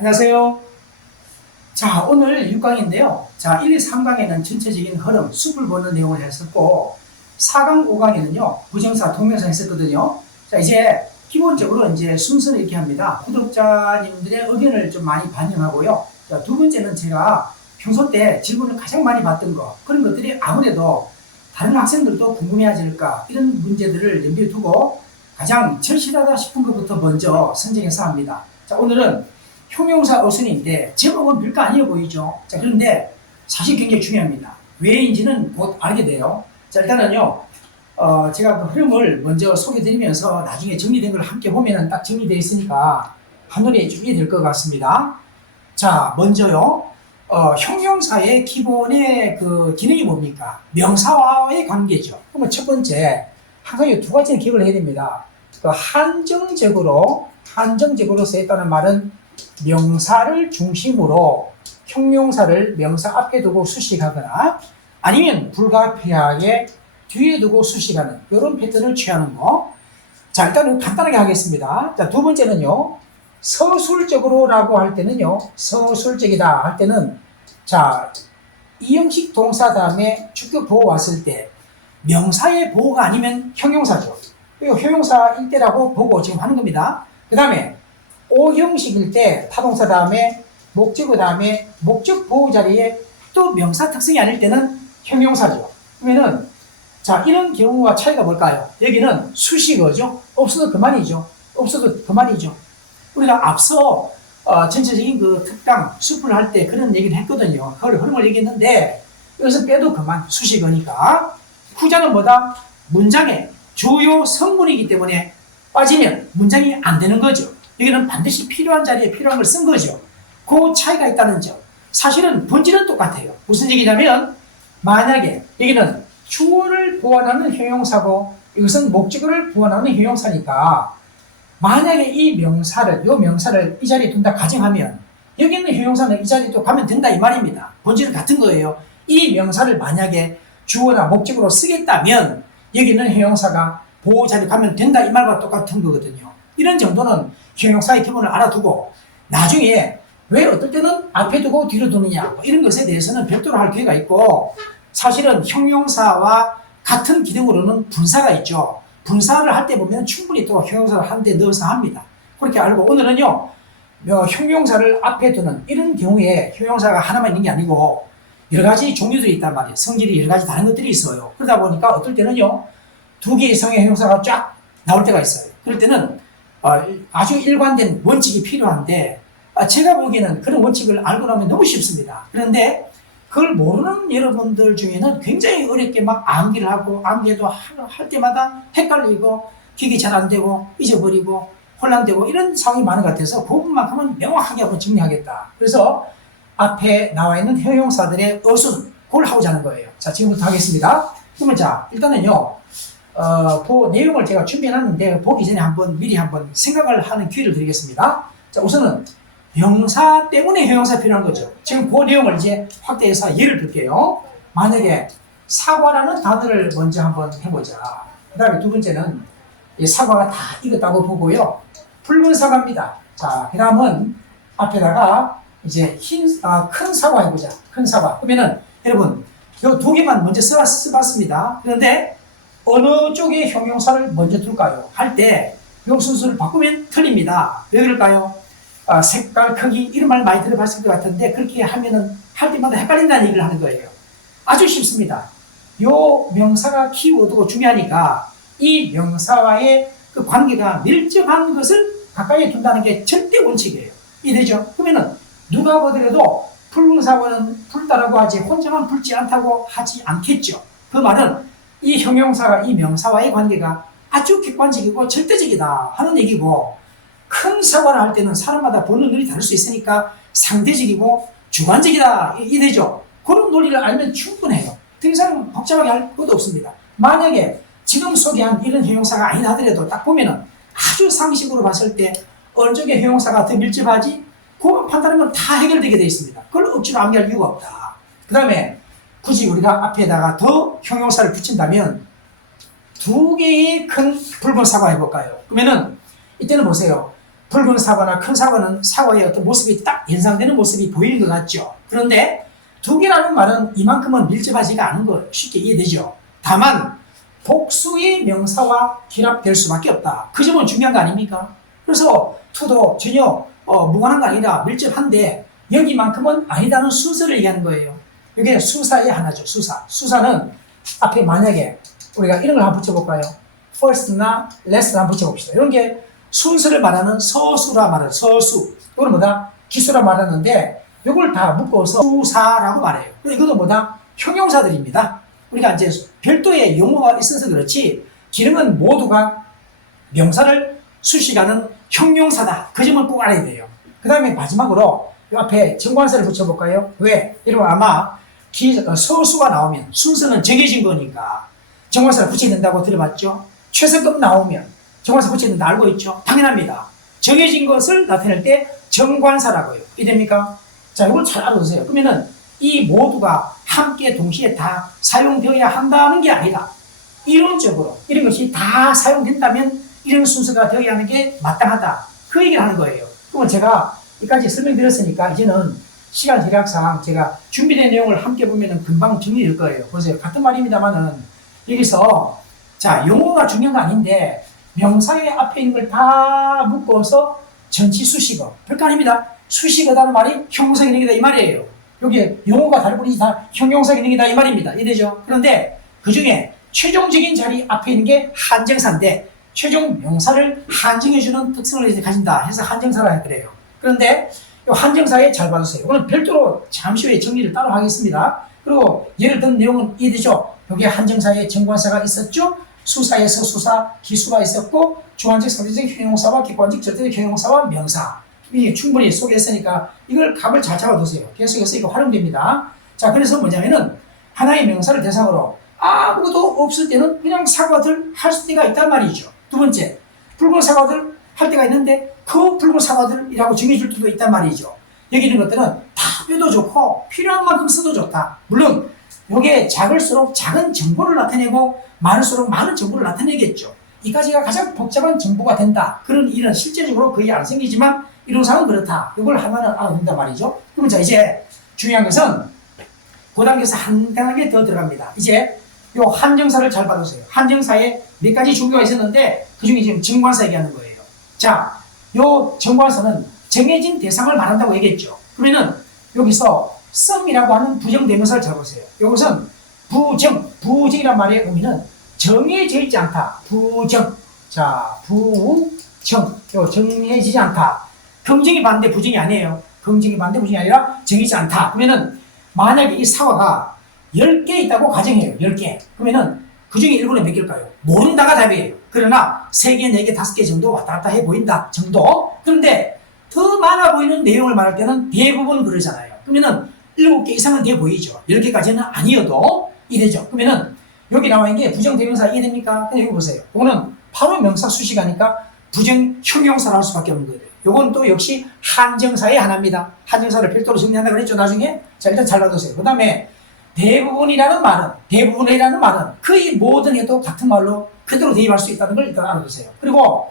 안녕하세요. 자, 오늘 6강인데요. 자, 1, 2, 3강에는 전체적인 흐름, 숲을 보는 내용을 했었고, 4강, 5강에는요, 부정사, 동명사 했었거든요. 자, 이제 기본적으로 이제 순서는 이렇게 합니다. 구독자님들의 의견을 좀 많이 반영하고요. 자, 두 번째는 제가 평소 때 질문을 가장 많이 받던 거, 그런 것들이 아무래도 다른 학생들도 궁금해하지 않을까, 이런 문제들을 염두에 두고 가장 절실하다 싶은 것부터 먼저 선정해서 합니다. 자, 오늘은 형용사 어순인데 제목은 별거 아니어 보이죠. 자, 그런데 사실 굉장히 중요합니다. 왜인지는 곧 알게 돼요. 자, 일단은요, 제가 그 흐름을 먼저 소개드리면서 나중에 정리된 걸 함께 보면은 딱 정리되어 있으니까 한눈에 좀 이해될 것 같습니다. 자, 먼저요, 형용사의 기본의 그 기능이 뭡니까? 명사와의 관계죠. 그러면 첫 번째, 항상 이 두 가지는 기억을 해야 됩니다. 그 한정적으로 쓰였다는 말은 명사를 중심으로 형용사를 명사 앞에 두고 수식하거나 아니면 불가피하게 뒤에 두고 수식하는 이런 패턴을 취하는 거. 자, 일단은 간단하게 하겠습니다. 자, 두 번째는요, 서술적으로라고 할 때는요, 서술적이다 할 때는, 자, 이형식 동사 다음에 주격 보호 왔을 때 명사의 보호가 아니면 형용사죠. 이거 형용사일 때라고 보고 지금 하는 겁니다. 그 다음에 오형식일 때 타동사 다음에 목적어 다음에 목적 보호 자리에 또 명사 특성이 아닐 때는 형용사죠. 그러면은 자, 이런 경우와 차이가 뭘까요? 여기는 수식어죠. 없어도 그만이죠. 우리가 앞서 전체적인 그 특강 숲을 할 때 그런 얘기를 했거든요. 그걸 흐름을 얘기했는데 여기서 빼도 그만 수식어니까. 후자는 뭐다? 문장의 주요 성분이기 때문에 빠지면 문장이 안 되는 거죠. 여기는 반드시 필요한 자리에 필요한 걸 쓴 거죠. 그 차이가 있다는 점. 사실은 본질은 똑같아요. 무슨 얘기냐면 만약에 여기는 주어를 보완하는 형용사고 이것은 목적어를 보완하는 형용사니까 만약에 이 명사를 이 자리에 둔다 가정하면 여기 있는 형용사는 이 자리에 또 가면 된다 이 말입니다. 본질은 같은 거예요. 이 명사를 만약에 주어나 목적으로 쓰겠다면 여기 있는 형용사가 보호 자리에 가면 된다 이 말과 똑같은 거거든요. 이런 정도는 형용사의 기본을 알아두고 나중에 왜 어떨 때는 앞에 두고 뒤로 두느냐 이런 것에 대해서는 별도로 할 기회가 있고 사실은 형용사와 같은 기능으로는 분사가 있죠. 분사를 할 때 보면 충분히 또 형용사를 한 대 넣어서 합니다. 그렇게 알고 오늘은요 형용사를 앞에 두는 이런 경우에 형용사가 하나만 있는 게 아니고 여러 가지 종류들이 있단 말이에요. 성질이 여러 가지 다른 것들이 있어요. 그러다 보니까 어떨 때는요 두 개 이상의 형용사가 쫙 나올 때가 있어요. 그럴 때는 아주 일관된 원칙이 필요한데 제가 보기에는 그런 원칙을 알고 나면 너무 쉽습니다. 그런데 그걸 모르는 여러분들 중에는 굉장히 어렵게 막 암기를 하고 암기도 할 때마다 헷갈리고 기억이 잘 안 되고 잊어버리고 혼란되고 이런 상황이 많은 것 같아서 그 부분만큼은 명확하게 하고 정리하겠다. 그래서 앞에 나와 있는 형용사들의 어순 그걸 하고자 하는 거예요. 자, 지금부터 하겠습니다. 그러면 자, 일단은요 그 내용을 제가 준비해놨는데 보기 전에 미리 한번 생각을 하는 기회를 드리겠습니다. 자, 우선은 명사 때문에 형용사 필요한 거죠. 지금 그 내용을 이제 확대해서 예를 들게요. 만약에 사과라는 단어를 먼저 한번 해보자. 그 다음에 두 번째는 사과가 다 익었다고 보고요. 붉은 사과입니다. 자, 그 다음은 앞에다가 이제 큰 사과 해보자. 큰 사과. 그러면은 여러분 이 두 개만 먼저 써봤습니다. 그런데 어느 쪽에 형용사를 먼저 둘까요? 할 때 이 순서를 바꾸면 틀립니다. 왜 그럴까요? 색깔, 크기 이런 말 많이 들어봤을 것 같은데 그렇게 하면은 할 때마다 헷갈린다는 얘기를 하는 거예요. 아주 쉽습니다. 요 명사가 키워드고 중요하니까 이 명사와의 그 관계가 밀접한 것을 가까이에 둔다는 게 절대 원칙이에요. 이해되죠? 그러면은 누가 보더라도 붉은 사과는 붉다라고 하지 혼자만 붉지 않다고 하지 않겠죠. 그 말은 이 형용사가 이 명사와의 관계가 아주 객관적이고 절대적이다 하는 얘기고 큰 사과를 할 때는 사람마다 보는 눈이 다를 수 있으니까 상대적이고 주관적이다 이되죠. 그런 논리를 알면 충분해요. 더 이상 복잡하게 할 것도 없습니다. 만약에 지금 소개한 이런 형용사가 아니다 하더라도 딱 보면은 아주 상식으로 봤을 때 어느 쪽의 형용사가 더 밀접하지 그걸 판단하면 다 해결되게 되어 있습니다. 그걸 억지로 암기할 이유가 없다. 그 다음에 굳이 우리가 앞에다가 더 형용사를 붙인다면 두 개의 큰 붉은 사과 해볼까요? 그러면은 이때는 보세요. 붉은 사과나 큰 사과는 사과의 어떤 모습이 딱 연상되는 모습이 보이는 것 같죠. 그런데 두 개라는 말은 이만큼은 밀접하지가 않은 거 쉽게 이해되죠. 다만 복수의 명사와 결합될 수밖에 없다. 그 점은 중요한 거 아닙니까? 그래서 투도 전혀 무관한 거 아니라 밀접한데 여기만큼은 아니다는 순서를 얘기하는 거예요. 이게 수사의 하나죠. 수사는 앞에 만약에 우리가 이런 걸 한번 붙여볼까요? first나 last나 한번 붙여봅시다. 이런 게 순서를 말하는 서수라 말해요. 서수. 이거는 뭐다? 기수라 말하는데 이걸 다 묶어서 수사라고 말해요. 이것도 뭐다? 형용사들입니다. 우리가 이제 별도의 용어가 있어서 그렇지 기능은 모두가 명사를 수식하는 형용사다. 그 점을 꼭 알아야 돼요. 그 다음에 마지막으로 이 앞에 정관사를 붙여볼까요? 왜? 이러면 아마 서수가 나오면 순서는 정해진 거니까 정관사를 붙여야 된다고 들어봤죠? 최저급 나오면 정관사 붙여야 된다 알고 있죠? 당연합니다. 정해진 것을 나타낼 때 정관사라고요. 이해됩니까? 자, 이걸 잘 알아두세요. 그러면은 이 모두가 함께 동시에 다 사용되어야 한다는 게 아니라 이론적으로 이런 것이 다 사용된다면 이런 순서가 되어야 하는 게 마땅하다. 그 얘기를 하는 거예요. 그러면 제가 여기까지 설명드렸으니까 이제는 시간 절약상 제가 준비된 내용을 함께 보면은 금방 정리될 거예요. 보세요. 같은 말입니다만은 여기서 자, 용어가 중요한 거 아닌데 명사의 앞에 있는 걸 다 묶어서 전치 수식어. 별거 아닙니다. 수식어라는 말이 형용사 기능이다 이 말이에요. 여기 용어가 다를 뿐이지 다 형용사 기능이다 이 말입니다. 이해되죠? 그런데 그 중에 최종적인 자리 앞에 있는 게 한정사인데 최종 명사를 한정해주는 특성을 가진다 해서 한정사라 그래요. 그런데 이 한정사에 잘 봐주세요. 이거는 별도로 잠시 후에 정리를 따로 하겠습니다. 그리고 예를 든 내용은 이해되죠? 여기에 한정사에 정관사가 있었죠? 수사에서 수사, 기수가 있었고 주관적, 상대적 형용사와 객관적, 절대적 형용사와 명사. 이게 충분히 소개했으니까 이걸 값을 잘 잡아두세요. 계속해서 이거 활용됩니다. 자, 그래서 뭐냐면은 하나의 명사를 대상으로 아무것도 없을 때는 그냥 사과들 할 때가 있단 말이죠. 두 번째, 붉은 사과들 할 때가 있는데 그 붉은 사과들이라고 정해줄 때도 있단 말이죠. 여기 있는 것들은 다 빼도 좋고 필요한 만큼 써도 좋다. 물론 이게 작을수록 작은 정보를 나타내고 많을수록 많은 정보를 나타내겠죠. 이까지가 가장 복잡한 정보가 된다. 그런 일은 실제적으로 거의 안 생기지만 이론상은 그렇다. 이걸 하나는 알아둔단 말이죠. 그럼 자, 이제 중요한 것은 그 단계에서 한 단계 더 들어갑니다. 이제 요 한정사를 잘 봐주세요. 한정사에 몇 가지 종류가 있었는데 그 중에 지금 정관사 얘기하는 거예요. 자, 요 정관사는 정해진 대상을 말한다고 얘기했죠. 그러면은 여기서 some이라고 하는 부정대명사를 잘 보세요. 이것은 부정이란 말의 의미는 정해져 있지 않다. 부정. 자, 부정. 요 정해지지 않다. 긍정이 반대 부정이 아니에요. 긍정이 반대 부정이 아니라 정해지지 않다. 그러면은 만약에 이 사과가 10개 있다고 가정해요. 10개. 그러면은 그 중에 1번은 몇 개일까요? 모른다가 답이에요. 그러나 3개, 4개, 5개 정도 왔다 갔다 해 보인다 정도. 그런데 더 많아 보이는 내용을 말할 때는 대부분 그러잖아요. 그러면은 7개 이상은 돼 보이죠. 10개까지는 아니어도 이래죠. 그러면은 여기 나와 있는 게 부정대명사 이해됩니까? 근데 이거 보세요. 이거는 바로 명사 수식하니까 부정 형용사를 할 수밖에 없는 거예요. 이건 또 역시 한정사의 하나입니다. 한정사를 별도로 정리한다 그랬죠, 나중에? 자, 일단 잘 놔두세요. 그 다음에 대부분이라는 말은 거의 모든 해도 같은 말로 그대로 대입할 수 있다는 걸 일단 알아두세요. 그리고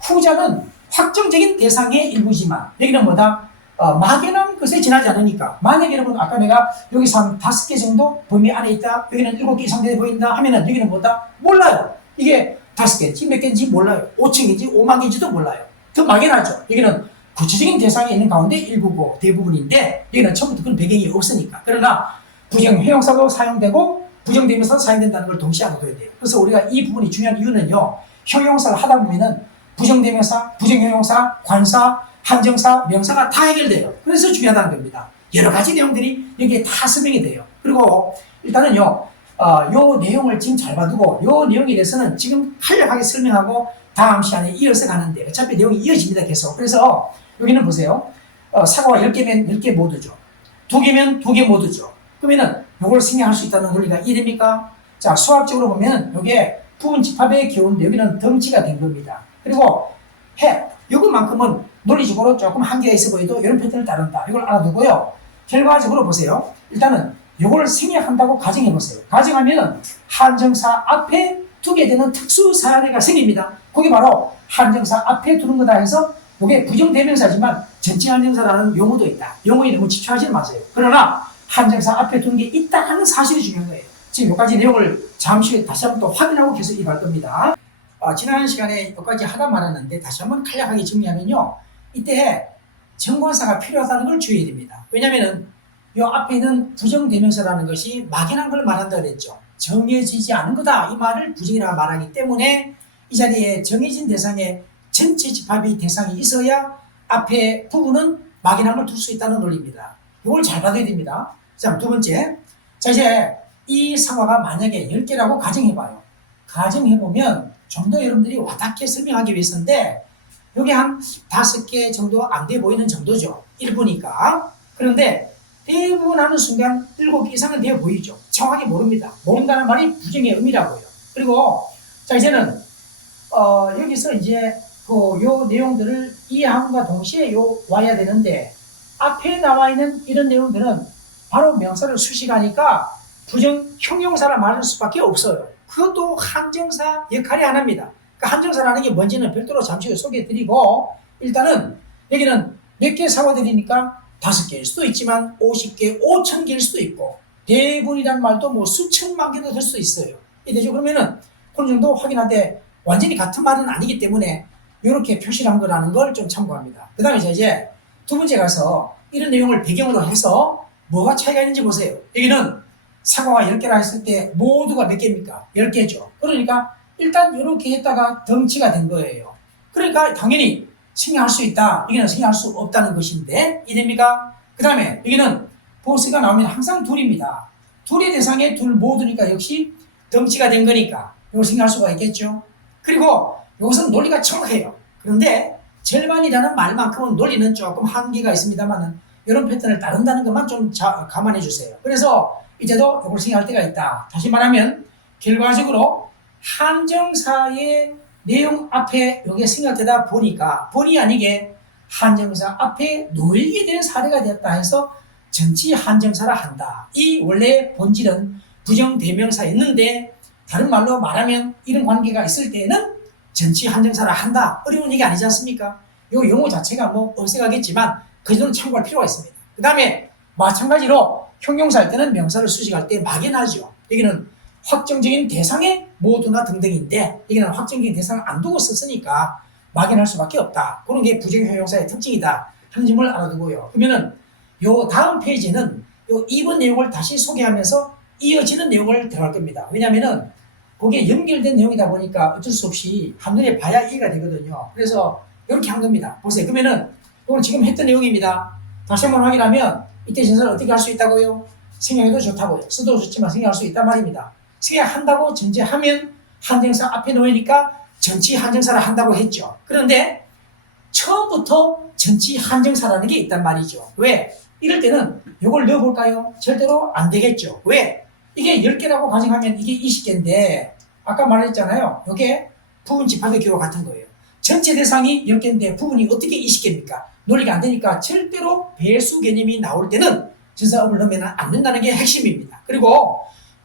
후자는 확정적인 대상의 일부지만 여기는 뭐다? 막연한 것에 지나지 않으니까 만약에 여러분 아까 내가 여기서 한 5개 정도 범위 안에 있다 여기는 7개 이상 돼 보인다 하면은 여기는 뭐다? 몰라요. 이게 5개인지 몇 개인지 몰라요. 5층인지 5만 개인지도 몰라요. 더 막연하죠. 여기는 구체적인 대상이 있는 가운데 일부고 대부분인데 여기는 처음부터 그런 배경이 없으니까. 그러나 부정 형용사도 사용되고 부정대명사도 사용된다는 걸 동시에 알아둬야 돼요. 그래서 우리가 이 부분이 중요한 이유는요. 형용사를 하다 보면은 부정대명사, 부정형용사, 관사, 한정사, 명사가 다 해결돼요. 그래서 중요하다는 겁니다. 여러 가지 내용들이 여기에 다 설명이 돼요. 그리고 일단은요, 요 내용을 지금 잘 봐두고 요 내용에 대해서는 지금 간략하게 설명하고 다음 시간에 이어서 가는데 어차피 내용이 이어집니다. 계속. 그래서 여기는 보세요. 사과가 10개면 10개 모두죠. 2개면 2개 모두죠. 그러면은 요걸 생략할 수 있다는 논리가 이해됩니까? 자, 수학적으로 보면 요게 부분 집합의 기호인데 여기는 덩치가 된 겁니다. 그리고 요것만큼은 논리적으로 조금 한계가 있어 보여도 이런 패턴을 따른다. 이걸 알아두고요. 결과적으로 보세요. 일단은 요걸 생략한다고 가정해보세요. 가정하면 한정사 앞에 두게 되는 특수 사례가 생깁니다. 그게 바로 한정사 앞에 두는 거다 해서 이게 부정대명사지만 전치 한정사라는 용어도 있다. 용어에 너무 집착하지 마세요. 그러나 한정사 앞에 두는 게 있다는 사실이 중요한 거예요. 지금 여기까지 내용을 잠시 후에 다시 한번 또 확인하고 계속 이해할 겁니다. 지난 시간에 여기까지 하다 말았는데 다시 한번 간략하게 정리하면요. 이때 정관사가 필요하다는 걸 주의해야 됩니다. 왜냐하면 이 앞에 있는 부정대명사라는 것이 막연한 걸 말한다 그랬죠. 정해지지 않은 거다 이 말을 부정이라고 말하기 때문에 이 자리에 정해진 대상에 전체 집합이 대상이 있어야 앞에 부분은 막연한 걸 둘 수 있다는 논리입니다. 이걸 잘 받아야 됩니다. 자, 두 번째. 자, 이제 이 상화가 만약에 10개라고 가정해봐요. 가정해보면 좀 더 여러분들이 와닿게 설명하기 위해서인데 여기 한 5개 정도 안 돼 보이는 정도죠. 1부니까. 그런데 대부분 하는 순간 7개 이상은 되어 보이죠. 정확히 모릅니다. 모른다는 말이 부정의 의미라고요. 그리고 자 이제는 여기서 이제 요 내용들을 이해함과 동시에 와야 되는데 앞에 나와 있는 이런 내용들은 바로 명사를 수식하니까 부정 형용사라 말할 수밖에 없어요. 그것도 한정사 역할이 하나입니다. 그 한정사라는 게 뭔지는 별도로 잠시 후에 소개해드리고 일단은 여기는 몇 개 사과드리니까 5개일 수도 있지만 50개, 5,000개일 수도 있고 대군이란 말도 뭐 수천만 개도 될 수 있어요. 이되죠. 그러면은 어느 정도 확인하되 완전히 같은 말은 아니기 때문에 이렇게 표시를 한 거라는 걸 좀 참고합니다. 그 다음에 이제 두 번째 가서 이런 내용을 배경으로 해서 뭐가 차이가 있는지 보세요. 여기는 사과가 10개라 했을 때 모두가 몇 개입니까? 10개죠. 그러니까 일단 이렇게 했다가 덩치가 된 거예요. 그러니까 당연히 승인할 수 있다. 여기는 승인할 수 없다는 것인데 이해됩니까? 그 다음에 여기는 보스가 나오면 항상 둘입니다. 둘의 대상에 둘 모두니까 역시 덩치가 된 거니까 이걸 승인할 수가 있겠죠. 그리고 이것은 논리가 정확해요. 그런데 절반이라는 말만큼은 논리는 조금 한계가 있습니다만은 이런 패턴을 따른다는 것만 좀 감안해 주세요. 그래서 이제도 이걸 승인할 때가 있다. 다시 말하면 결과적으로 한정사의 내용 앞에 여기에 승인할 때다 보니까 본의 아니게 한정사 앞에 놓이게 된 사례가 되었다 해서 전치 한정사라 한다. 이 원래 본질은 부정대명사였는데 다른 말로 말하면 이런 관계가 있을 때에는 전치 한정사라 한다. 어려운 얘기 아니지 않습니까? 이 용어 자체가 뭐 어색하겠지만 그 정도는 참고할 필요가 있습니다. 그 다음에 마찬가지로 형용사 할 때는 명사를 수식할 때 막연하죠. 여기는 확정적인 대상의 모두나 등등인데 여기는 확정적인 대상을 안 두고 썼으니까 막연할 수밖에 없다. 그런 게 부정형용사의 특징이다 하는 점을 알아두고요. 그러면은 요 다음 페이지는 요 2번 내용을 다시 소개하면서 이어지는 내용을 들어갈 겁니다. 왜냐면은 그게 연결된 내용이다 보니까 어쩔 수 없이 한눈에 봐야 이해가 되거든요. 그래서 이렇게 한 겁니다. 보세요. 그러면은 이건 지금 했던 내용입니다. 다시 한번 확인하면 이때 전사를 어떻게 할 수 있다고요? 생각해도 좋다고요. 써도 좋지만 생각할 수 있단 말입니다. 생각한다고 전제하면 한정사 앞에 놓으니까 전치 한정사를 한다고 했죠. 그런데 처음부터 전치 한정사라는 게 있단 말이죠. 왜? 이럴 때는 이걸 넣어볼까요? 절대로 안 되겠죠. 왜? 이게 10개라고 가정하면 이게 20개인데 아까 말했잖아요. 이게 부분 집합의 기호와 같은 거예요. 전체 대상이 10개인데 부분이 어떻게 20개입니까? 논리가 안 되니까 절대로 배수 개념이 나올 때는 전사업을 넣으면 안 된다는 게 핵심입니다. 그리고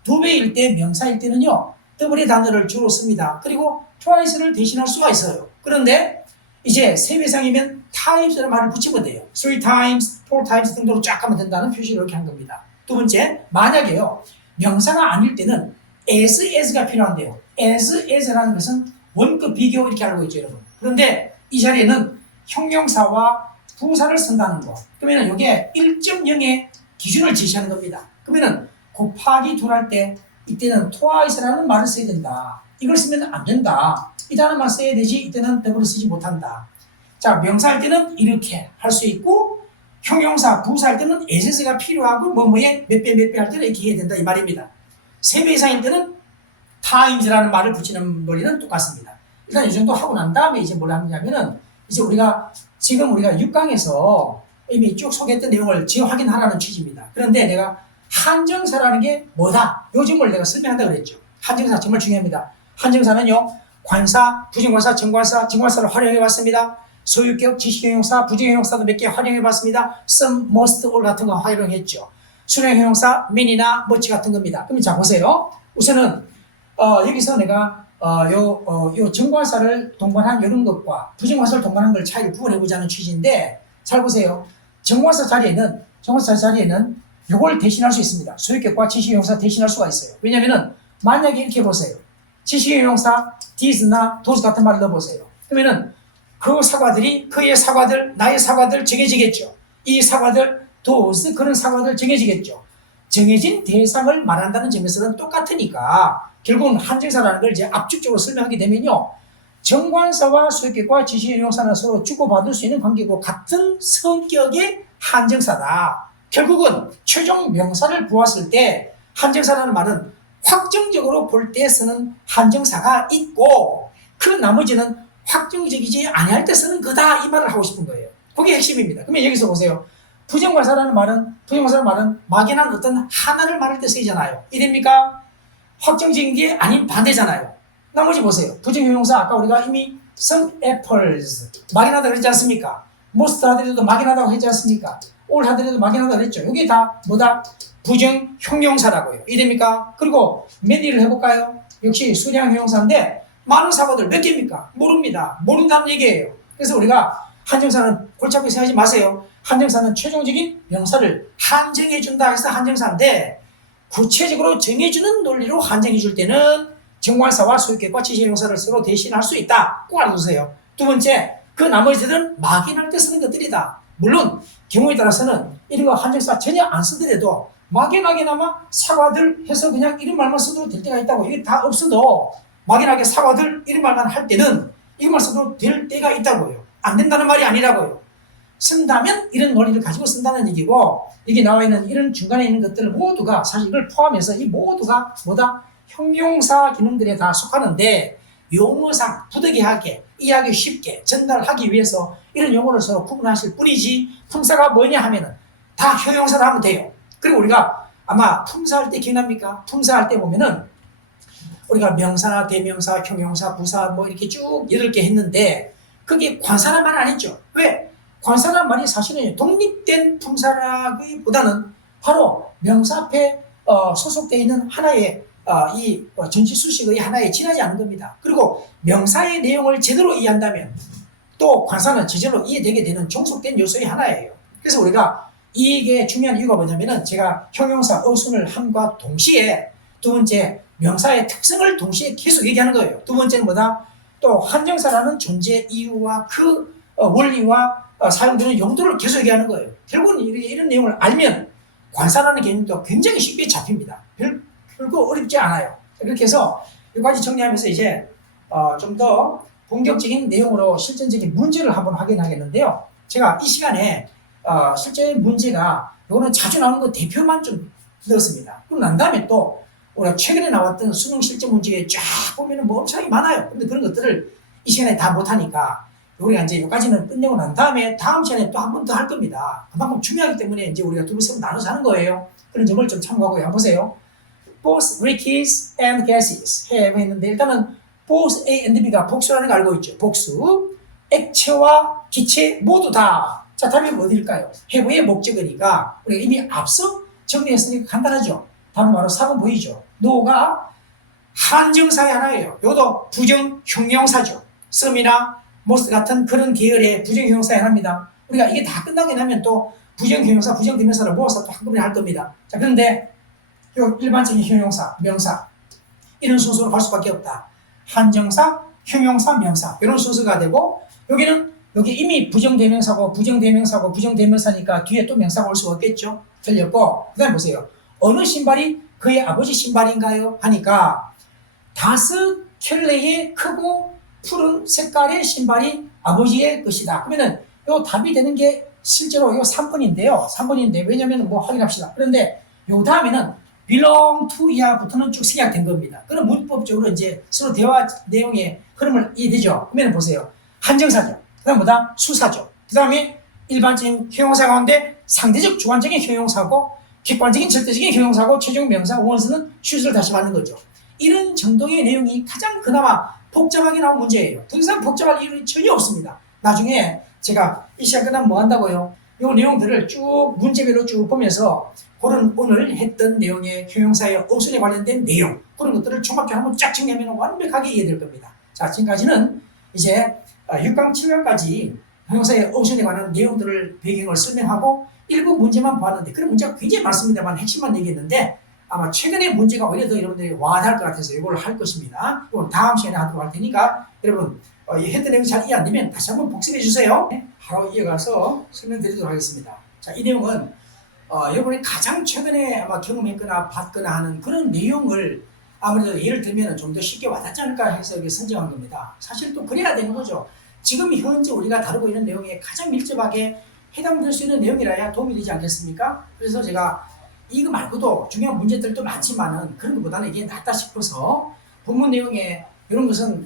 2배일 때 명사일 때는요. 더블의 단어를 주로 씁니다. 그리고 twice를 대신할 수가 있어요. 그런데 이제 3배 이상이면 times라는 말을 붙이면 돼요. 3 times, 4 times 등으로 쫙 가면 된다는 표시를 이렇게 한 겁니다. 두 번째, 만약에요. 명사가 아닐 때는 as가 필요한데요. as라는 것은 원급 비교 이렇게 알고 있죠, 여러분. 그런데 이 자리에는 형용사와 부사를 쓴다는 거. 그러면 이게 1.0의 기준을 제시하는 겁니다. 그러면 곱하기 2 할 때 이때는 twice라는 말을 써야 된다. 이걸 쓰면 안 된다. 이 단어만 써야 되지 이때는 더블을 쓰지 못한다. 자, 명사할 때는 이렇게 할 수 있고 형용사, 부사할 때는 as가 필요하고 뭐뭐에 몇 배 몇 배 할 때는 이렇게 해야 된다 이 말입니다. 3배 이상일 때는 times라는 말을 붙이는 논리는 똑같습니다. 일단 이 정도 하고 난 다음에 이제 뭘 하느냐면은 이제 지금 우리가 6강에서 이미 쭉 소개했던 내용을 재확인하라는 취지입니다. 그런데 내가 한정사라는 게 뭐다? 요즘을 내가 설명한다 그랬죠. 한정사 정말 중요합니다. 한정사는요, 관사, 부정관사, 정관사, 정관사를 활용해 봤습니다. 소유격, 지시형용사, 부정형용사도 몇 개 활용해 봤습니다. some, most, all 같은 거 활용했죠. 수량형용사, man이나 much 같은 겁니다. 그럼 자 보세요. 우선은 여기서 내가 요 정관사를 동반한 이런 것과 부정관사를 동반한 걸 차이를 구분해보자는 취지인데, 잘 보세요. 정관사 자리에는 요걸 대신할 수 있습니다. 소유격과 지시형용사 대신할 수가 있어요. 왜냐면은 만약에 이렇게 보세요. 지시형용사 did나 does 같은 말을 넣어보세요. 그러면은 그의 사과들, 나의 사과들 정해지겠죠. 이 사과들, does, 그런 사과들 정해지겠죠. 정해진 대상을 말한다는 점에서는 똑같으니까 결국은 한정사라는 걸 이제 압축적으로 설명하게 되면요. 정관사와 소유격과 지시형용사는 서로 주고받을 수 있는 관계고 같은 성격의 한정사다. 결국은 최종 명사를 보았을 때 한정사라는 말은 확정적으로 볼 때 쓰는 한정사가 있고 그 나머지는 확정적이지 아니할 때 쓰는 거다, 이 말을 하고 싶은 거예요. 그게 핵심입니다. 그러면 여기서 보세요. 부정관사라는 말은 막연한 어떤 하나를 말할 때 쓰이잖아요. 이됩니까? 확정적인 게 아닌 반대잖아요. 나머지 보세요. 부정형용사 아까 우리가 이미 some apples 막연하다고 그랬지 않습니까? most 하더라도 막연하다고 했지 않습니까? all 하더라도 막연하다고 그랬죠. 이게 다 뭐다? 부정형용사라고요. 이됩니까? 그리고 many를 해볼까요? 역시 수량형용사인데 많은 사과들 몇 개입니까? 모릅니다. 모른다는 얘기예요. 그래서 우리가 한정사는 골치 아프게 생각하지 마세요. 한정사는 최종적인 명사를 한정해준다 해서 한정사인데 구체적으로 정해주는 논리로 한정해줄 때는 정관사와 소유격과 지시형용사를 서로 대신할 수 있다. 꼭 알아두세요. 두 번째, 그 나머지들은 막연할 때 쓰는 것들이다. 물론 경우에 따라서는 이런 거 한정사 전혀 안 쓰더라도 막연하게나마 사과들 해서 그냥 이런 말만 써도 될 때가 있다고. 이게 다 없어도 막연하게 사과들 이런 말만 할 때는 이것만 써도 될 때가 있다고요. 안 된다는 말이 아니라고요. 쓴다면 이런 논리를 가지고 쓴다는 얘기고, 여기 나와 있는 이런 중간에 있는 것들 모두가 사실 이걸 포함해서 이 모두가 뭐다? 형용사 기능들에 다 속하는데 용어상 부득이하게 이해하기 쉽게 전달하기 위해서 이런 용어를 서로 구분하실 뿐이지 품사가 뭐냐 하면은 다 형용사로 하면 돼요. 그리고 우리가 아마 품사할 때 기억납니까? 품사할 때 보면은 우리가 명사, 대명사, 형용사, 부사 뭐 이렇게 쭉 8개 했는데 그게 관사란 말은 안 했죠. 왜? 관사란 말이 사실은 독립된 품사라기보다는 바로 명사 앞에 소속되어 있는 하나의 이 전치 수식의 하나에 지나지 않은 겁니다. 그리고 명사의 내용을 제대로 이해한다면 또 관사는 제대로 이해되게 되는 종속된 요소의 하나예요. 그래서 우리가 이게 중요한 이유가 뭐냐면은 제가 형용사 어순을 함과 동시에 두 번째 명사의 특성을 동시에 계속 얘기하는 거예요. 두 번째는 뭐다? 또 한정사라는 존재 이유와 그 원리와 사용되는 용도를 계속 얘기하는 거예요. 결국은 이런 내용을 알면 관사라는 개념도 굉장히 쉽게 잡힙니다. 별거 어렵지 않아요. 이렇게 해서 여기까지 정리하면서 이제 좀 더 본격적인 내용으로 실전적인 문제를 한번 확인하겠는데요. 제가 이 시간에 실제 문제가 이거는 자주 나오는 거 대표만 좀 넣었습니다. 그럼 난 다음에 또 우리가 최근에 나왔던 수능 실제 문제에 쫙 보면은 뭐 엄청나게 많아요. 근데 그런 것들을 이 시간에 다 못하니까 우리가 이제 여기까지는 끝내고 난 다음에 다음 시간에 또 한 번 더 할 겁니다. 그만큼 중요하기 때문에 이제 우리가 두 번, 세 번 나눠서 하는 거예요. 그런 점을 좀 참고하고 해보세요. Both Rickies and Gases have 했는데 일단은 both A and B가 복수라는 걸 알고 있죠. 복수. 액체와 기체 모두 다. 자, 답이 어디일까요? have의 목적어니까 우리가 이미 앞서 정리했으니까 간단하죠. 답은 바로 4번 보이죠. no가 한정사의 하나예요. 이것도 부정형용사죠. some이나 most 같은 그런 계열의 부정형용사의 하나입니다. 우리가 이게 다 끝나게 되면 또 부정형용사, 부정대명사를 모아서 또 한꺼번에 할 겁니다. 자, 그런데 요 일반적인 형용사, 명사 이런 순서로 갈 수밖에 없다. 한정사, 형용사, 명사 이런 순서가 되고 여기 이미 부정대명사고 부정대명사니까 뒤에 또 명사가 올 수가 없겠죠. 틀렸고 그 다음에 보세요. 어느 신발이 그의 아버지 신발인가요? 하니까 다섯 켤레의 크고 푸른 색깔의 신발이 아버지의 것이다. 그러면은 요 답이 되는 게 실제로 요 3번인데요. 3번인데 왜냐면 뭐 확인합시다. 그런데 요 다음에는 belong to 이하부터는 쭉 생략된 겁니다. 그럼 문법적으로 이제 서로 대화 내용의 흐름을 이해되죠. 그러면 보세요. 한정사죠. 그 다음 뭐다? 수사죠. 그 다음에 일반적인 형용사 가운데 상대적 주관적인 형용사고 객관적인 절대적인 형용사고 최종 명사 원수는 should를 다시 받는 거죠. 이런 정도의 내용이 가장 그나마 복잡하게 나온 문제예요. 더 이상 복잡할 이유는 전혀 없습니다. 나중에 제가 이 시간 끝나면 뭐 한다고요? 이 내용들을 쭉 문제별로 쭉 보면서 그런 오늘 했던 내용의 형용사의 어순에 관련된 내용, 그런 것들을 종합적으로 한번 쫙 정리하면 완벽하게 이해될 겁니다. 자, 지금까지는 이제 6강, 7강까지 형용사의 어순에 관한 내용들을 배경을 설명하고 일부 문제만 보았는데, 그런 문제가 굉장히 많습니다만 핵심만 얘기했는데, 아마 최근의 문제가 오히려 더 여러분들이 와닿을 것 같아서 이걸 할 것입니다. 이건 다음 시간에 하도록 할 테니까 여러분 했던 내용 잘 이해 안 되면 다시 한번 복습해 주세요. 바로 이어가서 설명드리도록 하겠습니다. 자, 이 내용은 여러분이 가장 최근에 아마 경험했거나 봤거나 하는 그런 내용을 아무래도 예를 들면 좀 더 쉽게 와닿지 않을까 해서 이렇게 선정한 겁니다. 사실 또 그래야 되는 거죠. 지금 현재 우리가 다루고 있는 내용에 가장 밀접하게 해당될 수 있는 내용이라야 도움이 되지 않겠습니까? 그래서 제가 이거 말고도 중요한 문제들도 많지만은 그런 것보다는 이게 낫다 싶어서 본문 내용에 이런 것은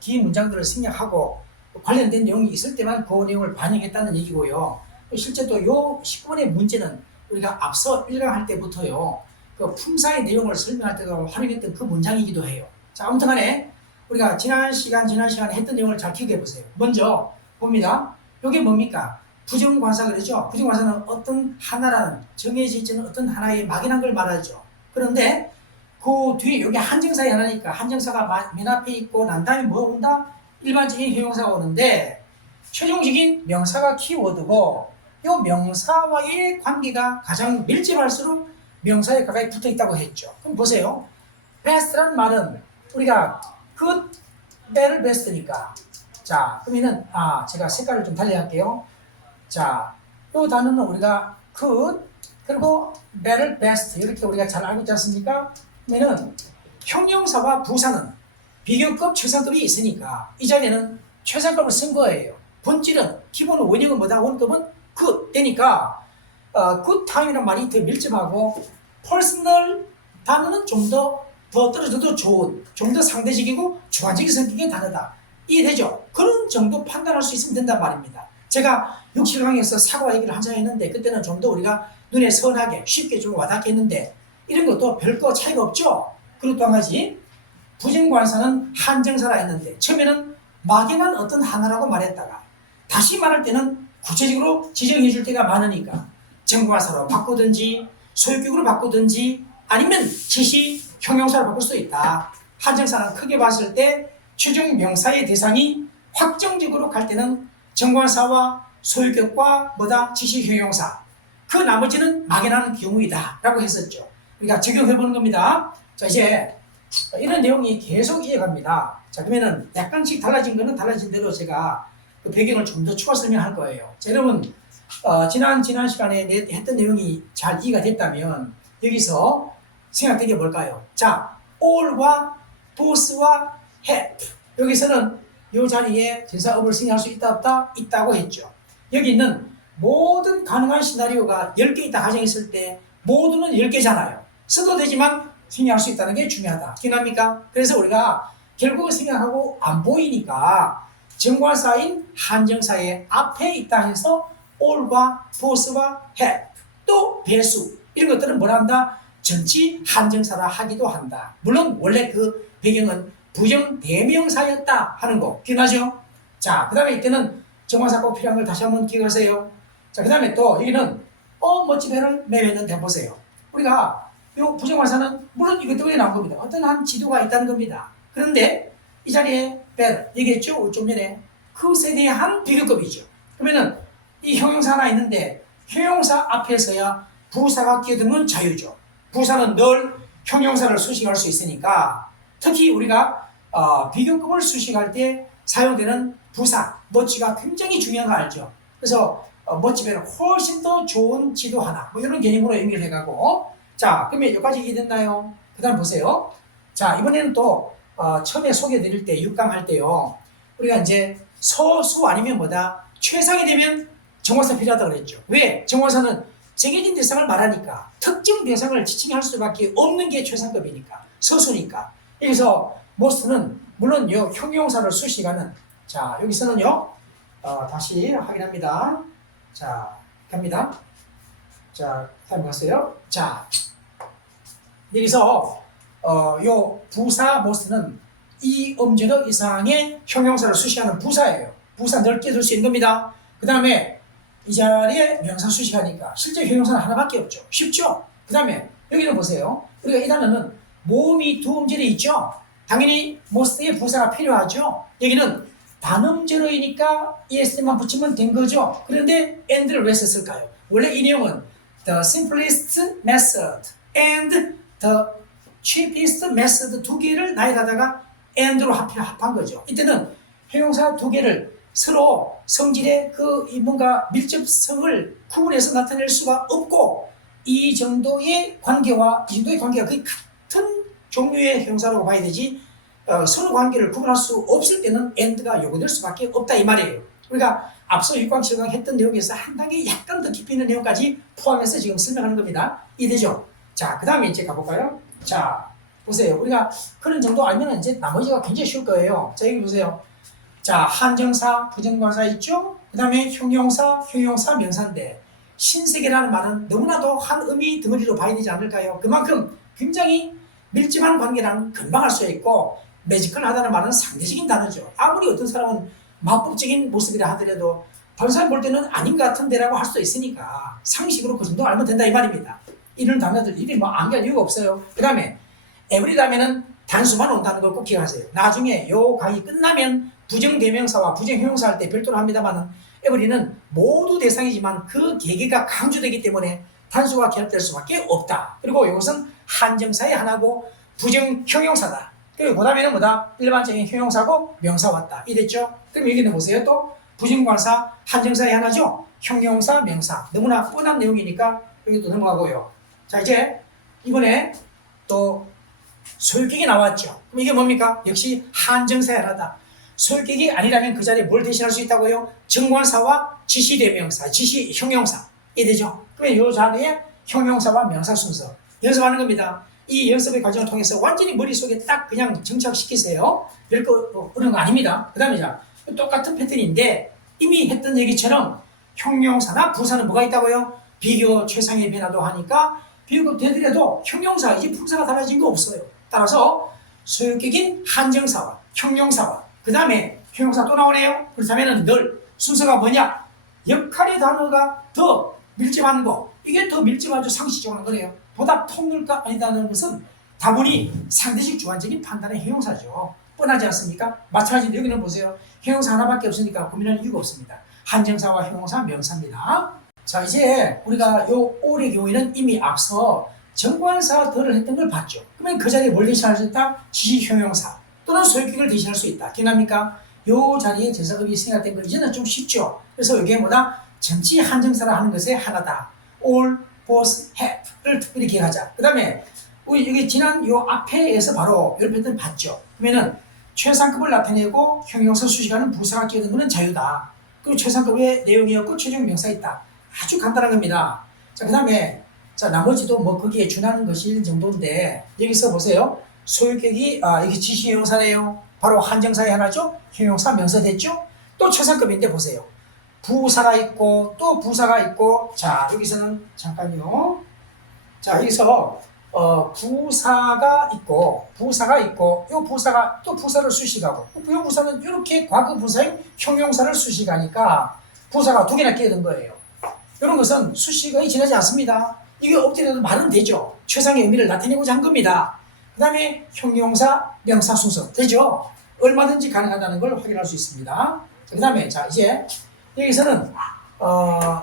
긴 문장들을 생략하고 관련된 내용이 있을 때만 그 내용을 반영했다는 얘기고요. 실제 또 요 19번의 문제는 우리가 앞서 1강 할 때부터요, 그 품사의 내용을 설명할 때도 활용했던 그 문장이기도 해요. 자, 아무튼 간에 우리가 지난 시간에 했던 내용을 잘 기억해 보세요. 먼저 봅니다. 이게 뭡니까? 부정관사 그러죠. 부정관사는 어떤 하나라는 정해져 있는 어떤 하나의 막연한 걸 말하죠. 그런데 그 뒤에 여기 한정사의 하나니까 한정사가 맨 앞에 있고 난 다음에 뭐 온다? 일반적인 형용사가 오는데 최종적인 명사가 키워드고 이 명사와의 관계가 가장 밀접할수록 명사에 가까이 붙어 있다고 했죠. 그럼 보세요. best라는 말은 우리가 good, better, best니까. 자, 그러면은 제가 색깔을 좀 달리 할게요. 자, 이 단어는 우리가 good, 그리고 better, best 이렇게 우리가 잘 알고 있지 않습니까? 그러면은 형용사와 부사는 비교급, 최상급이 있으니까 이 자리에는 최상급을 쓴 거예요. 본질은 기본 원형은 뭐다? 원급은 good 되니까 good time이라는 말이 더 밀접하고 personal 단어는 좀 더 떨어져도 좋은, 좀 더 상대적이고 주관적인 성격의 단어다. 이해되죠? 그런 정도 판단할 수 있으면 된단 말입니다. 제가 67강에서 사과 얘기를 한참 했는데 그때는 좀 더 우리가 눈에 선하게 쉽게 좀 와닿게 했는데 이런 것도 별거 차이가 없죠. 그리고 또 한 가지 부정관사는 한정사라 했는데 처음에는 막연한 어떤 하나라고 말했다가 다시 말할 때는 구체적으로 지정해 줄 때가 많으니까 정관사로 바꾸든지 소유격으로 바꾸든지 아니면 지시 형용사로 바꿀 수도 있다. 한정사는 크게 봤을 때 최종 명사의 대상이 확정적으로 갈 때는 정관사와 소유격과 지시 형용사, 그 나머지는 막연한 경우이다 라고 했었죠. 그러니까 적용해보는 겁니다. 자, 이제 이런 내용이 계속 이어갑니다. 자, 그러면은 약간씩 달라진 거는 달라진 대로 제가 그 배경을 좀 더 추가 설명할 거예요. 자, 여러분 지난 시간에 했던 내용이 잘 이해가 됐다면 여기서 생각된 게 뭘까요? 자, all과 both와 have 여기서는 이 자리에 전사업을 생략할 수 있다 없다? 있다고 했죠. 여기 있는 모든 가능한 시나리오가 10개 있다 가정했을 때 모두는 10개잖아요. 써도 되지만 생략할 수 있다는 게 중요하다. 기억납니까? 그래서 우리가 결국은 생략하고 안 보이니까 정관사인 한정사의 앞에 있다 해서 all과 both와 have 또 배수 이런 것들은 뭘 한다? 전치 한정사라 하기도 한다. 물론 원래 그 배경은 부정 대명사였다 하는 거 기억나죠? 자, 그 다음에 이때는 정관사 꼭 필요한 걸 다시 한번 기억하세요. 자, 그 다음에 또 여기는 멋지배를 내뱉는데 보세요. 우리가 이 부정관사는 물론 이것 때문에 나온 겁니다. 어떤 한 지도가 있다는 겁니다. 그런데 이 자리에 better 얘기했죠? 좀 전에 그것에 대한 비교급이죠. 그러면은 이 형용사 하나 있는데 형용사 앞에서야 부사가 끼어드는 자유죠. 부사는 늘 형용사를 수식할 수 있으니까 특히 우리가 비교급을 수식할 때 사용되는 부사, 멋지가 굉장히 중요한 거 알죠? 그래서 멋지면 훨씬 더 좋은 지도 하나 이런 개념으로 연결해가고 자, 그러면 여기까지 이해됐나요? 그 다음 보세요. 자, 이번에는 또 처음에 소개해드릴 때 6강 할 때요 우리가 이제 서수 아니면 최상이 되면 정관사 필요하다고 그랬죠. 왜? 정관사는 정해진 대상을 말하니까 특정 대상을 지칭할 수밖에 없는 게 최상급이니까 서수니까. 여기서 most는 물론 형용사를 수식하는 자 여기서는요 다시 확인합니다. 자 갑니다. 자 다음 가세요. 자 여기서 요 부사 most는 이 음절의 이상의 형용사를 수식하는 부사예요. 부사 넓게 둘 수 있는 겁니다. 그 다음에 이 자리에 명사 수식하니까 실제 형용사는 하나밖에 없죠. 쉽죠? 그 다음에 여기는 보세요. 우리가 이 단어는 모음이 두 음절이 있죠. 당연히 most의 부사가 필요하죠. 여기는 단음절어이니까 es만 붙이면 된 거죠. 그런데 and를 왜 썼을까요? 원래 이 내용은 the simplest method and the cheapest method 두 개를 나열하다가 and로 합한 거죠. 이때는 형용사 두 개를 서로 성질의 그 뭔가 밀접성을 구분해서 나타낼 수가 없고 이 정도의 관계가 거의 같은 종류의 형용사라고 봐야 되지 서로 관계를 구분할 수 없을 때는 and가 요구될 수밖에 없다 이 말이에요. 우리가 앞서 육광실강 했던 내용에서 한 단계 약간 더 깊이 있는 내용까지 포함해서 지금 설명하는 겁니다. 이해되죠? 자, 그 다음에 이제 가볼까요? 자, 보세요. 우리가 그런 정도 알면 이제 나머지가 굉장히 쉬울 거예요. 자, 여기 보세요. 자, 한정사, 부정관사 있죠? 그 다음에 형용사, 명사인데 신세계라는 말은 너무나도 한 의미 덩어리로 봐야 되지 않을까요? 그만큼 굉장히 밀집한 관계라는 금방 알 수 있고 매지컬하다는 말은 상대적인 단어죠. 아무리 어떤 사람은 마법적인 모습이라 하더라도 다른 사람 볼 때는 아닌 것 같은데라고 할 수도 있으니까 상식으로 그 정도 알면 된다 이 말입니다. 이런 단어들 이리 뭐 암기할 이유가 없어요. 그 다음에 에브리 다음에는 단수만 온다는 걸 꼭 기억하세요. 나중에 요 강의 끝나면 부정대명사와 부정형용사 할 때 별도로 합니다만은 에브리는 모두 대상이지만 그 계계가 강조되기 때문에 단수가 결합될 수밖에 없다. 그리고 이것은 한정사의 하나고 부정형용사다. 그리고 그 다음에는 뭐다? 일반적인 형용사고 명사 왔다. 이랬죠? 그럼 여기는 보세요. 또 부정관사 한정사의 하나죠? 형용사, 명사. 너무나 뻔한 내용이니까 여기 또 넘어가고요. 자, 이제 이번에 또 소유격이 나왔죠. 그럼 이게 뭡니까? 역시 한정사의 하나다. 소유격이 아니라면 그 자리에 뭘 대신할 수 있다고요? 정관사와 지시대명사, 지시 형용사. 이해되죠? 그러면 이 자리에 형용사와 명사 순서 연습하는 겁니다. 이 연습의 과정을 통해서 완전히 머릿속에 딱 그냥 정착시키세요. 별거 어려운 거 아닙니다. 그 다음에 자, 똑같은 패턴인데 이미 했던 얘기처럼 형용사나 부사는 뭐가 있다고요? 비교 최상의 변화도 하니까 비교되더라도 형용사, 이제 품사가 달라진 거 없어요. 따라서 소유격인 한정사와 형용사와 그 다음에 형용사 또 나오네요. 그렇다면 늘 순서가 뭐냐? 역할의 단어가 더 밀집한 거. 이게 더 밀집하죠. 상식적으로 하는 거네요. 보다 폭넓까 아니다는 것은 다분히 상대적 주관적인 판단의 형용사죠. 뻔하지 않습니까? 마찬가지로 여기는 보세요. 형용사 하나밖에 없으니까 고민할 이유가 없습니다. 한정사와 형용사, 명사입니다. 자, 이제 우리가 요 올의 경우에는 이미 앞서 정관사 덜을 했던 걸 봤죠. 그러면 그 자리에 뭘 대신할 수 있다? 지시 형용사 또는 소유격을 대신할 수 있다. 기억납니까? 요 자리에 대사급이 생략된 거 이제는 좀 쉽죠. 그래서 이게 뭐다? 전치 한정사라 하는 것의 하나다. all, both, have를 특별히 기억하자. 그 다음에 우리 여기 지난 요 앞에에서 바로 이런 패턴 봤죠. 그러면은 최상급을 나타내고 형용사 수식하는 부사가 끼어든 것은 자유다. 그리고 최상급의 내용이었고 최종 명사 있다. 아주 간단한 겁니다. 자, 그 다음에 자 나머지도 뭐 거기에 준하는 것일 정도인데 여기서 보세요. 소유격이 이게 지시 형용사네요. 바로 한정사의 하나죠. 형용사 명사 됐죠. 또 최상급인데 보세요. 부사가 있고 또 부사가 있고 자 여기서는 잠깐요. 자 여기서 부사가 있고 요 부사가 또 부사를 수식하고 요 부사는 이렇게 과거 부사인 형용사를 수식하니까 부사가 두 개나 끼어든 거예요. 이런 것은 수식어에 지나지 않습니다. 이게 엎드려도 말은 되죠. 최상의 의미를 나타내고자 한 겁니다. 그 다음에 형용사, 명사 순서 되죠. 얼마든지 가능하다는 걸 확인할 수 있습니다. 그 다음에 자 이제 여기서는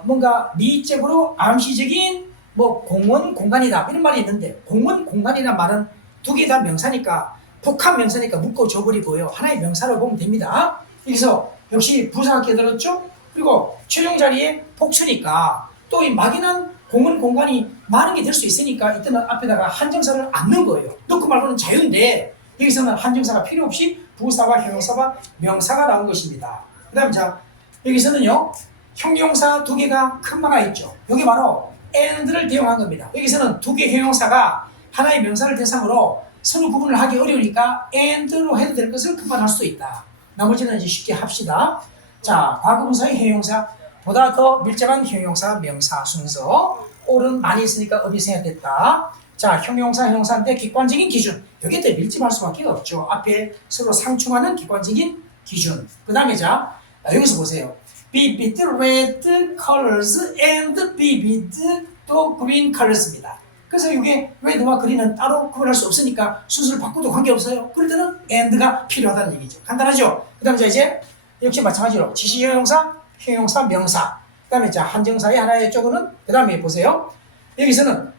뭔가 미적으로 암시적인 뭐 공원 공간이다 이런 말이 있는데 공원 공간이란 말은 두 개 다 명사니까 복합 명사니까 묶어 줘버리고요. 하나의 명사로 보면 됩니다. 여기서 역시 부사가 끼어들었죠. 그리고 최종 자리에 복수니까 또 이 막연한 공원 공간이 많은 게 될 수 있으니까 이때는 앞에다가 한정사를 안 넣은 거예요. 넣고 말고는 자유인데 여기서는 한정사가 필요 없이 부사와 형용사와 명사가 나온 것입니다. 그 다음에 자 여기서는요 형용사 두 개가 큰 바가 있죠. 여기 바로 and를 대용한 겁니다. 여기서는 두 개 형용사가 하나의 명사를 대상으로 서로 구분을 하기 어려우니까 and로 해도 될 것을 급반할 수도 있다. 나머지는 이제 쉽게 합시다. 자 과거분사의 형용사 보다 더 밀접한 형용사 명사 순서 all은 많이 있으니까 업이 생략됐다. 자 형용사 형용사인데 객관적인 기준 여기에 더 밀집할 수밖에 없죠. 앞에 서로 상충하는 객관적인 기준. 그 다음에 자 여기서 보세요. vivid red colors and vivid 또 green colors입니다. 그래서 이게 with와 그린은 따로 구분할 수 없으니까 순서를 바꿔도 관계없어요. 그럴 때는 and가 필요하다는 얘기죠. 간단하죠? 그 다음에 이제 역시 마찬가지로 지시형용사, 형용사, 명사. 그 다음에 한정사의 하나의 쪽은 그 다음에 보세요. 여기서는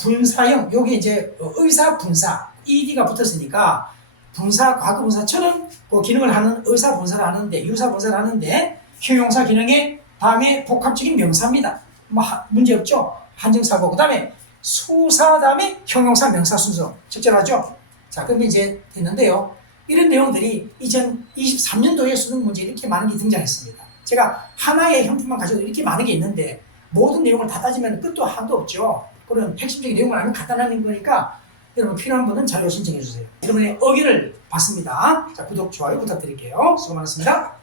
분사형, 여기 이제 의사 분사, ed가 붙었으니까 분사, 과거 분사처럼 그 기능을 하는 의사 분사를 하는데, 유사 분사를 하는데 형용사 기능의 다음에 복합적인 명사입니다. 뭐 문제 없죠? 한정사고 그 다음에 수사 다음에 형용사 명사 순서 적절하죠? 자, 그럼 이제 됐는데요. 이런 내용들이 2023년도에 수능 문제에 이렇게 많은 게 등장했습니다. 제가 하나의 형식만 가지고 이렇게 많은 게 있는데 모든 내용을 다 따지면 끝도 한도 없죠. 그런 핵심적인 내용을 알면 간단한 거니까 여러분 필요한 분은 자료 신청해 주세요. 여러분의 의견을 받습니다. 자, 구독, 좋아요 부탁드릴게요. 수고 많았습니다.